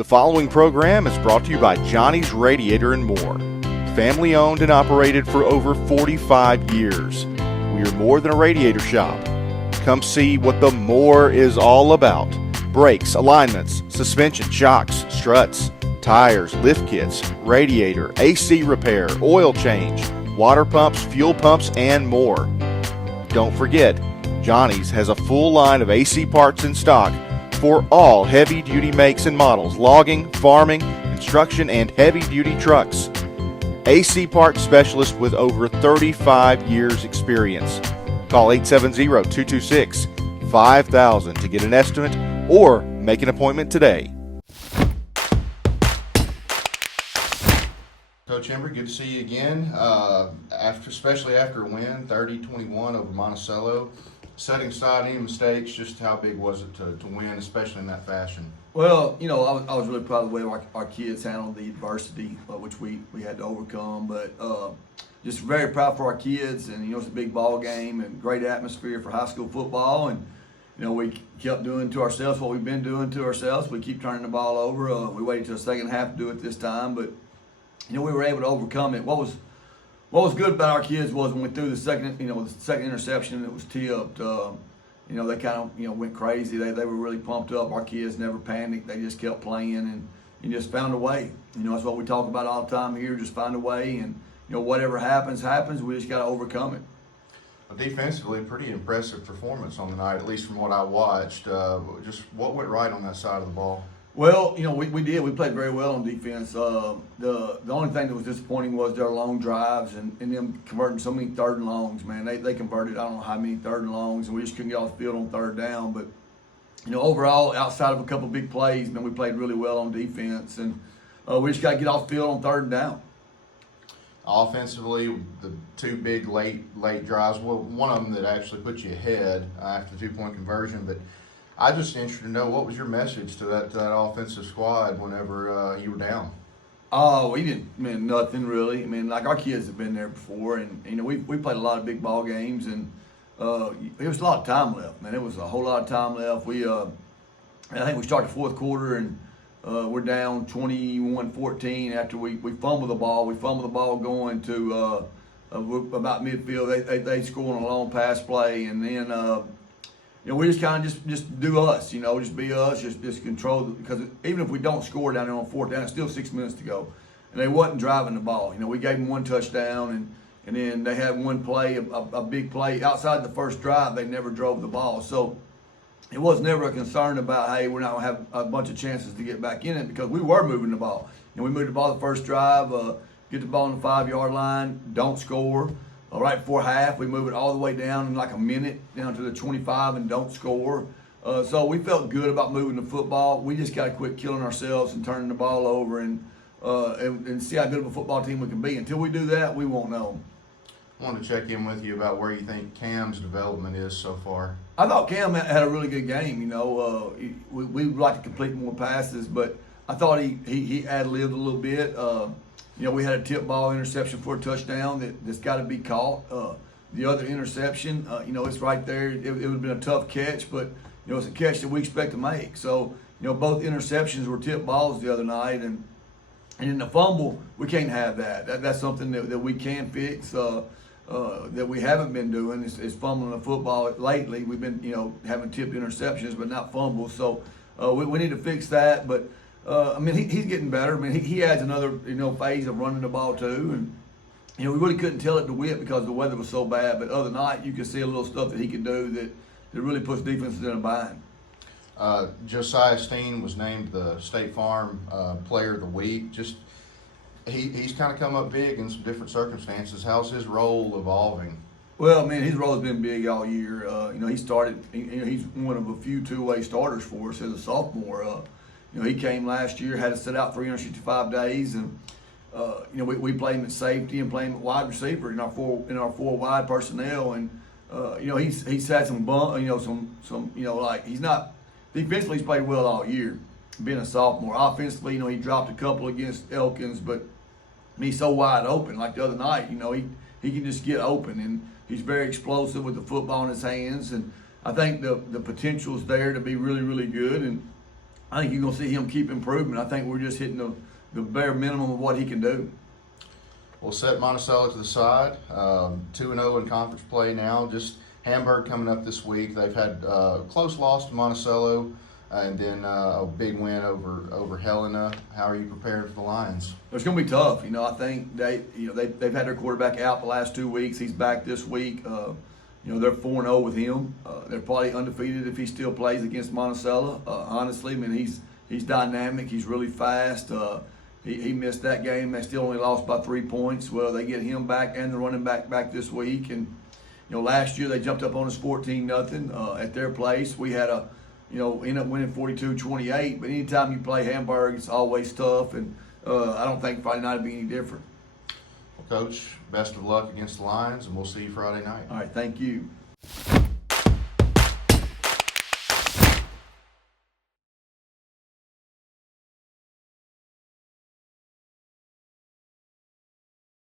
The following program is brought to you by Johnny's Radiator and More. Family owned and operated for over 45 years. We are more than a radiator shop. Come see what the more is all about. Brakes, alignments, suspension, shocks, struts, tires, lift kits, radiator, AC repair, oil change, water pumps, fuel pumps, and more. Don't forget, Johnny's has a full line of AC parts in stock for all heavy-duty makes and models, logging, farming, construction, and heavy-duty trucks. AC parts specialist with over 35 years experience. Call 870-226-5000 to get an estimate or make an appointment today. Coach Hembree, good to see you again. Especially after a win, 30-21 over Monticello. Setting aside any mistakes, just how big was it to win, especially in that fashion? Well, you know, I was really proud of the way our kids handled the adversity, which we had to overcome. But just very proud for our kids, and you know, it's a big ball game and great atmosphere for high school football. And you know, we kept doing to ourselves what we've been doing to ourselves. We keep turning the ball over. We waited till the second half to do it this time, but you know, we were able to overcome it. What was good about our kids was when we threw the second interception and it was tipped, you know, they kind of, you know, went crazy. They were really pumped up. Our kids never panicked. They just kept playing and just found a way. You know, that's what we talk about all the time here, just find a way. And, you know, whatever happens. We just got to overcome it. Well, defensively, pretty impressive performance on the night, at least from what I watched. Just what went right on that side of the ball? Well, you know, we did. We played very well on defense. The only thing that was disappointing was their long drives and them converting so many third and longs, man. They converted I don't know how many third and longs, and we just couldn't get off the field on third down. But, you know, overall, outside of a couple of big plays, man, we played really well on defense. And we just got to get off the field on third and down. Offensively, the two big late drives, well, one of them that actually put you ahead after the two-point conversion, but I'm just interested to know, what was your message to that offensive squad whenever you were down? Oh, we didn't, man, nothing really. I mean, like our kids have been there before, and you know, we played a lot of big ball games, and there was a lot of time left, man. It was a whole lot of time left. I think we started the fourth quarter, and we're down 21-14 after we fumbled the ball. We fumbled the ball going to about midfield. They scored on a long pass play, and then. You know, we just kind of just do us, you know, just be us, just control, because even if we don't score down there on fourth down, it's still 6 minutes to go. And they wasn't driving the ball. You know, we gave them one touchdown, and then they had one play, a big play. Outside the first drive, they never drove the ball. So it was never a concern about, hey, we're not going to have a bunch of chances to get back in it, because we were moving the ball. And we moved the ball the first drive, get the ball on the 5-yard line, don't score. Right before half, we move it all the way down in like a minute, down to the 25 and don't score. So we felt good about moving the football. We just got to quit killing ourselves and turning the ball over and see how good of a football team we can be. Until we do that, we won't know. I wanted to check in with you about where you think Cam's development is so far. I thought Cam had a really good game. You know, we'd like to complete more passes, but I thought he ad-libbed a little bit. You know, we had a tip ball interception for a touchdown that's got to be caught. The other interception, you know, it's right there. It would have been a tough catch, but, you know, it's a catch that we expect to make. So, you know, both interceptions were tip balls the other night. And in the fumble, we can't have that. That's something that we can fix that we haven't been doing is fumbling the football lately. We've been, you know, having tipped interceptions but not fumbles. So we need to fix that. But I mean, he's getting better. I mean, he adds another, you know, phase of running the ball too, and you know, we really couldn't tell it to whip because the weather was so bad. But other night, you could see a little stuff that he could do that really puts defenses in a bind. Josiah Steen was named the State Farm Player of the Week. Just he's kind of come up big in some different circumstances. How's his role evolving? Well, man, his role has been big all year. You know, he's one of a few two-way starters for us as a sophomore. You know, he came last year, had to sit out 365 days, and you know, we play him at safety and play him at wide receiver in our four wide personnel, and you know, he's had some you know, like he's not defensively, he's played well all year, being a sophomore. Offensively, you know, he dropped a couple against Elkins, but he's so wide open. Like the other night, you know, he can just get open, and he's very explosive with the football in his hands, and I think the potential's there to be really, really good. And I think you're going to see him keep improving. I think we're just hitting the bare minimum of what he can do. We'll set Monticello to the side. 2-0 in conference play now. Just Hamburg coming up this week. They've had a close loss to Monticello, and then a big win over Helena. How are you prepared for the Lions? It's going to be tough. I think they've had their quarterback out the last 2 weeks. He's back this week. They're 4-0 with him. They're probably undefeated if he still plays against Monticello. Honestly, I mean, he's dynamic. He's really fast. He missed that game. They still only lost by 3 points. Well, they get him back and the running back this week. And last year they jumped up on us 14-0 at their place. We had end up winning 42-28. But anytime you play Hamburg, it's always tough. And I don't think Friday night will be any different. Well, Coach, best of luck against the Lions, and we'll see you Friday night. All right, thank you.